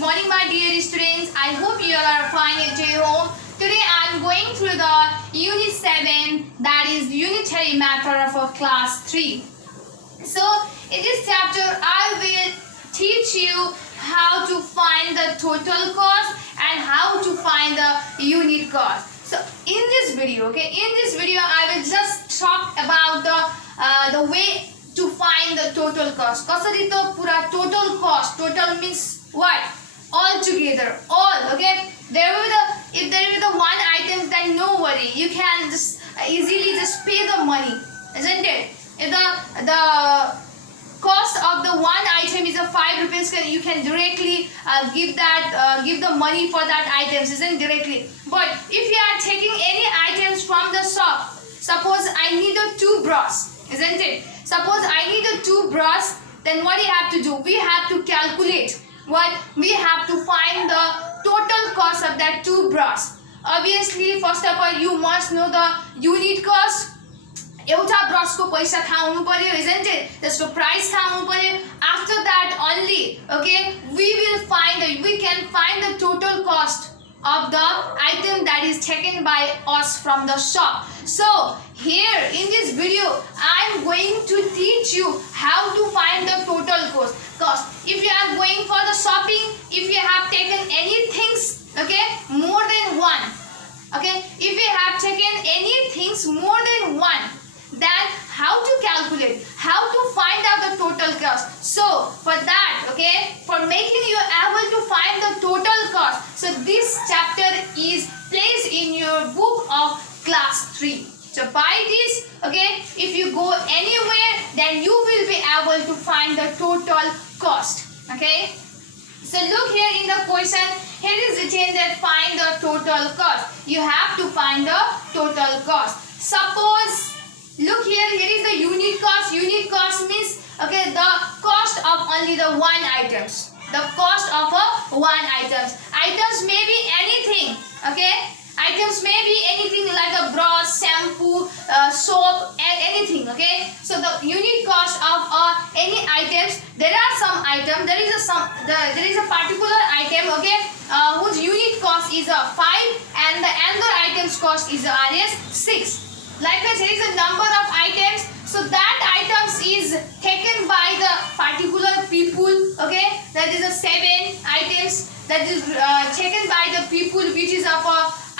Good morning, my dear students. I hope you all are fine at your home. Today I am going through the Unit 7, that is Unitary Method of Class 3. So in this chapter I will teach you how to find the total cost and how to find the unit cost. So in this video, I will just talk about the way to find the total cost. Kasari to pura total cost. Total means what? All together. All. Okay. If there will be the one item, then no worry. You can just easily just pay the money, isn't it? If the cost of the one item is a 5 rupees, you can directly give the money for that items, isn't directly. But if you are taking any items from the shop, suppose I need a toothbrush, isn't it? Suppose I need a toothbrush, then what do you have to do? We have to calculate. What? We have to find the total cost of that toothbrush. Obviously, first of all, you must know the unit cost. एउटा ब्रशको पैसा थाहा हुनु पर्यो, isn't it? त्यसको price थाहा हुनु पर्यो. After that only, okay, we can find the total cost of the item that is taken by us from the shop. So here in this video I am going to teach you how to find the total cost. If you are going for the shopping, if you have taken any things, okay, more than one, okay, if you have taken any things more than one, then how to calculate, how to find out the total cost. So for that, okay, for making you able to find the total cost, so this chapter is placed in your book of class 3. So by this, okay, if you go anywhere, then you will be able to find the total cost. Okay, so look here in the question, here is written that find the total cost. You have to find the total cost. Suppose, look here, here is the unit cost. Unit cost means, okay, the cost of only the one items. The cost of a one items. Items may be anything, okay. Items may be anything like a brush, shampoo, soap, and anything, okay. So the unit cost of any items, there are some items, there is a particular item, okay, whose unit cost is 5 and the another item's cost is Rs 6. Likewise, here is a number of items, so that items is taken by the particular people, okay, that is a 7 items that is taken by the people which is of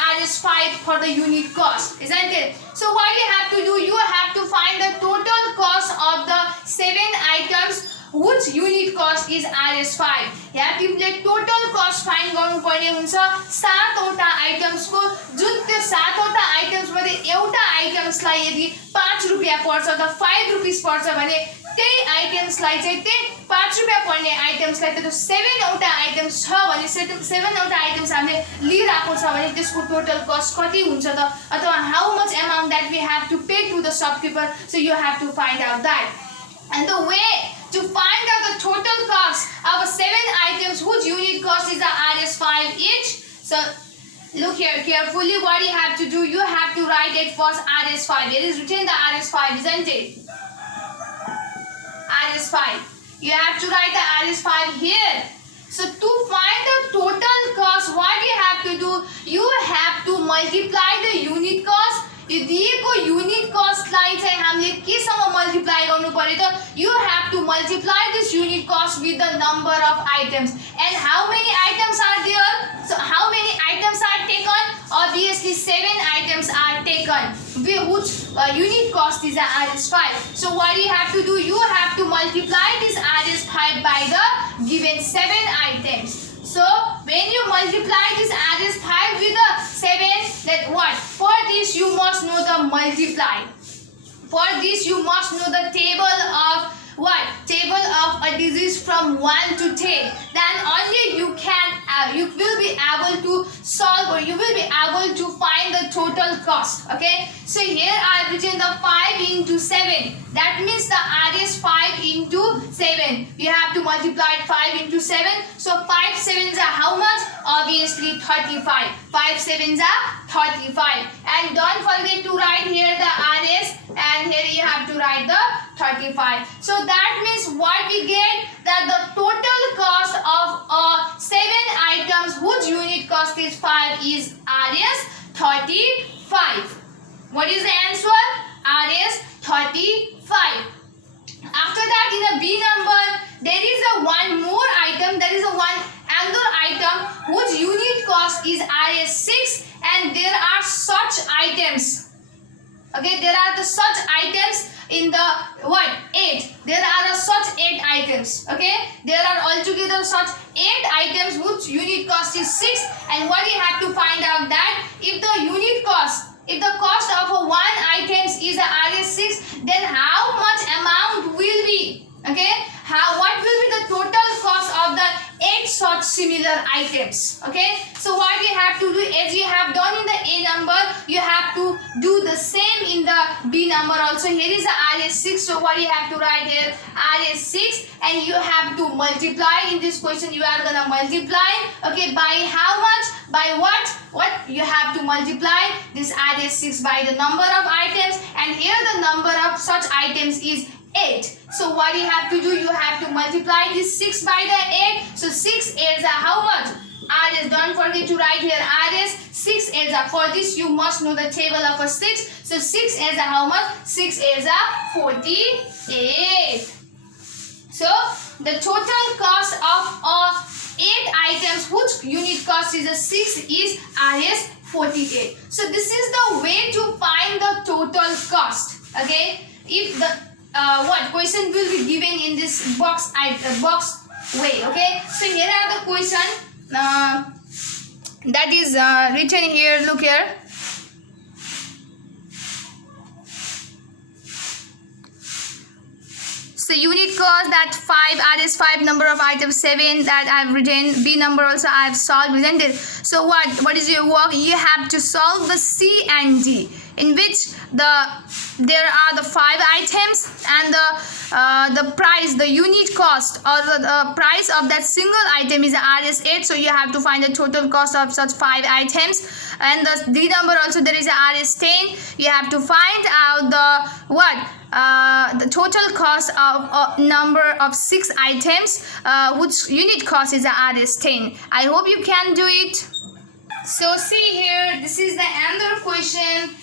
Rs 5 for the unit cost, isn't it? So what you have to do, you have to find the total cost of the 7 items whose unit cost is Rs 5. यहाँ तिमीले total cost find गर्नुपर्ने हुन्छ 7 वटा items को, जुन त्यो 7 वटा items मध्ये एउटा आइटम्स लाई यदि 5 रुपैयाँ पर्छ त 5 रुपीस पर्छ भने त्यही आइटम्स लाई चाहिँ त्यही 5 रुपैयाँ पर्ने आइटम्स लाई त्यो 7 वटा आइटम्स छ भने 7 वटा आइटम्स हामीले लिइराको छ भने त्यसको टोटल कस्ट कति हुन्छ त, अथवा how much amount that we have to pay to the shopkeeper. So you have to find out that. And the way to find out the total cost of 7 items whose unit cost is Rs 5 each. So look here carefully, what you have to do, you have to write it first Rs 5. It is written the Rs 5, isn't it? Rs 5. You have to write the Rs 5 here. So to find the total cost, what you have to do, you have to multiply the unit cost. यो दिएको unit कस्टलाई चाहिँ हामीले केसँग multiply गर्नु पर्यो त, you have to multiply this unit cost with the number of items. And how many items are there? So how many items are taken? Obviously 7 items are taken, which unit cost is Rs 5. So what you have to do, you have to multiply this Rs 5 by the given 7 items. So when you multiply this Rs 5 with the 7, then what? For this you must know the multiply. For this you must know the table of what? Table of a digits from 1 to 10. Then only you will be able to solve, or you will be able to find the total cost. Okay. So here I have written the 5 into 7. That means the Rs 5 into 7. You have to multiply 5 into 7. So 5 7s are how much? Obviously 35. 5 7s are 35. And don't forget to write here the Rs, and here you have to write the 35. So that means what we get, that the total cost of 7 5 is Rs 35. What is the answer? Rs 35. After that, in a B number, there is a one more item. There is a one another item whose unit cost is Rs 6, and there are such items. Okay, there are the such items in the what 8. There are such 8 items. Okay, there are altogether such 8 items whose unit cost is 6, and what you have to find out that if the unit cost, if the cost of a one items is a Rs 6, then how much amount will be? Okay, what will be the total cost of the 8 such similar items? Okay, so what you have to do, as you have done in the A number, you have to do the same in the B number also. Here is the Rs 6, so what you have to write here, Rs 6, and you have to multiply. In this question you are gonna multiply, okay, by how much, by what you have to multiply this Rs 6 by the number of items, and here the number of such items is 8. So what you have to do, you have to multiply this 6 by the 8. So 6 is how much? Rs, don't forget to write here Rs. 6 is for this you must know the table of a 6. So 6 is how much? 6 is 48. So the total cost of 8 items whose unit cost is 6 is Rs 48. So this is the way to find the total cost. Okay, if the what question will be given in this box way. Okay, so here are the question that is written here. Look here. So unit cost, that 5 Rs 5, number of items 7 that I have written. B number also I have solved, isn't it? So what is your work? You have to solve the C and D, in which there are the 5 items, and the price, the unit cost, or the price of that single item is Rs 8. So you have to find the total cost of such 5 items. And the D number also there is a Rs 10. You have to find out the total cost of number of 6 items which unit cost is a Rs 10. I hope you can do it. So see here, this is the another question,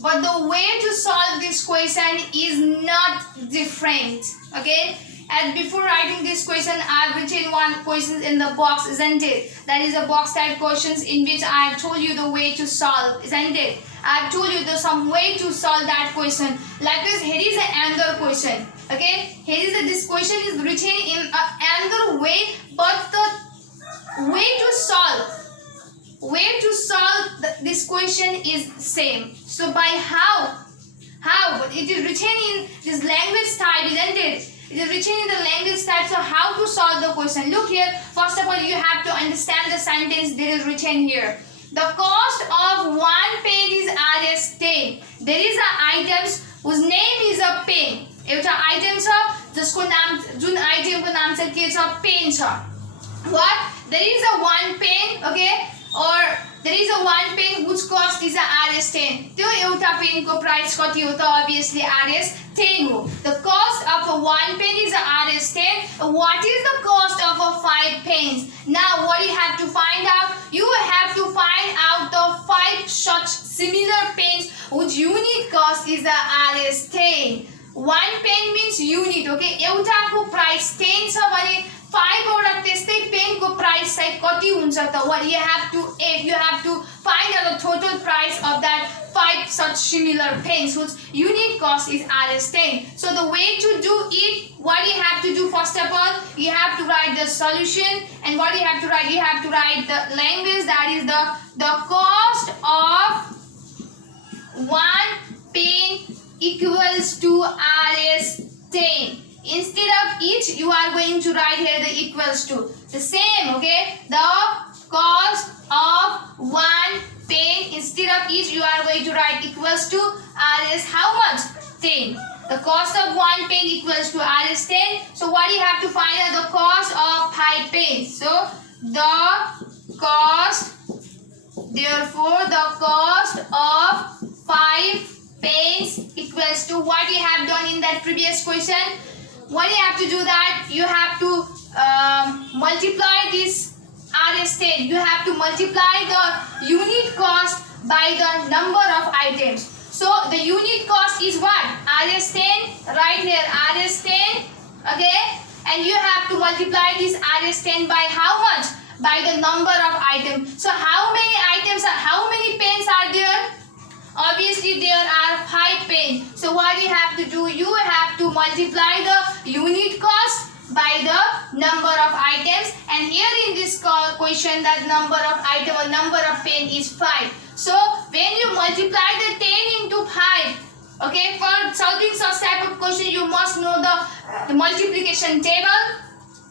but the way to solve this question is not different. Okay, and before writing this question, I have written one question in the box, isn't it? That is a box type questions in which I have told you the way to solve, isn't it? I have told you there's some way to solve that question. Like this, here is another question. Okay, here is this question is written in another way, but the way to solve this question is same. So by how? But it is written in this language type, isn't it? It is written in the language type. So how to solve the question? Look here. First of all, you have to understand the sentence that is written here. The cost of one pen is Rs 10. There is a items whose name is a pen. एउटा item छ जसको नाम, जुन item को नाम चाहिँ के छ, pen छ. What? There is a one pen, okay? Or there is a one pen whose cost is a Rs 10. त्यो एउटा pen को price कति हो त? Obviously Rs 10 हो. The cost of a one pen is a Rs 10. What is the cost of a 5 pens? Now what you have to find out? You have to find out the 5 such similar pens whose unit cost is a Rs 10. One pen means unit, okay? एउटाको price 10 छ भने 5 वटा त्यस्तै pen को price चाहिँ कति हुन्छ त? What you have to find out the total price of that 5 such similar pens whose unit cost is Rs 10. So the way to do it, what you have to do, first of all, you have to write the solution, and what you have to write, you have to write the language, that is the cost of one pen equals to Rs 10. Instead of each, you are going to write here the equals to. The same, okay? The cost of one pen, instead of each, you are going to write equals to Rs how much? 10. The cost of one pen equals to Rs 10. So what you have to find out? The cost of 5 pens. So the cost, therefore the cost of 5 pens equals to what you have done in that previous question. What you have to do, that you have to multiply this RS10, you have to multiply the unit cost by the number of items. So the unit cost is what? RS10, right here RS10, okay, and you have to multiply this RS10 by how much? By the number of items. So how many items are, how many pens are there? Obviously there are 5 pens. So what you have to do? You have to multiply the unit cost by the number of items, and here in this question that number of item or number of pen is 5. So when you multiply the 10 into 5, okay, for solving such type of question you must know the multiplication table.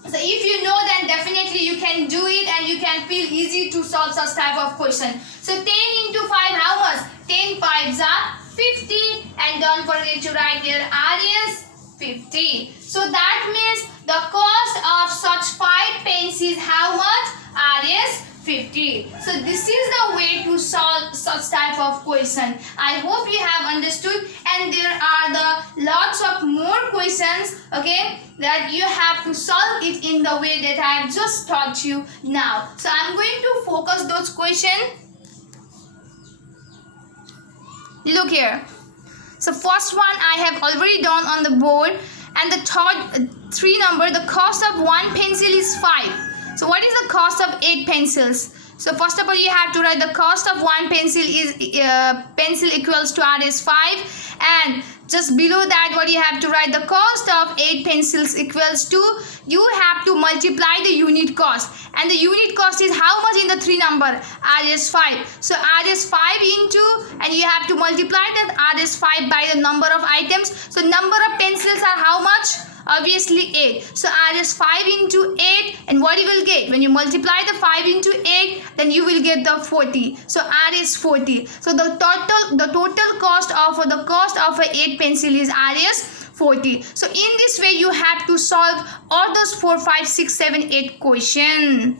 So if you know, then definitely you can do it and you can feel easy to solve such type of question. So 10 into 5, how much? 10 5s are 50, and don't forget to write here R is 50. So that means the cost of such 5 pens is how much? R is 50. So this is the way to solve such type of question. I hope you have understood, and there are the lots of more questions, okay, that you have to solve it in the way that I have just taught you now. So I'm going to focus those questions. Look here. So first one I have already done on the board, and the third 3 number, the cost of 1 pencil is 5. So what is the cost of 8 pencils? So first of all you have to write the cost of 1 pencil is pencil equals to R is 5, and just below that what you have to write, the cost of 8 pencils equals to, you have to multiply the unit cost, and the unit cost is how much in the 3 number? R is 5. So R is 5 into, and you have to multiply that R is 5 by the number of items. So number of pencils are how much? Obviously 8. So R is 5 into 8, and what you will get when you multiply the 5 into 8, then you will get the 40. So R is 40. So the total cost of a 8 pencil is R is 40. So in this way you have to solve all those 4 5 6 7 8 question.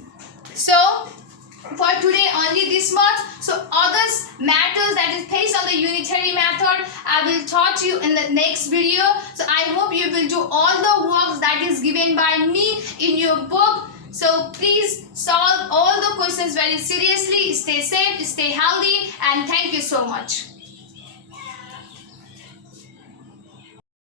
So for today only this much. So others matters that is based on the unitary method I will taught you in the next video. So I hope you will do all the works that is given by me in your book. So please solve all the questions very seriously. Stay safe, stay healthy, and thank you so much.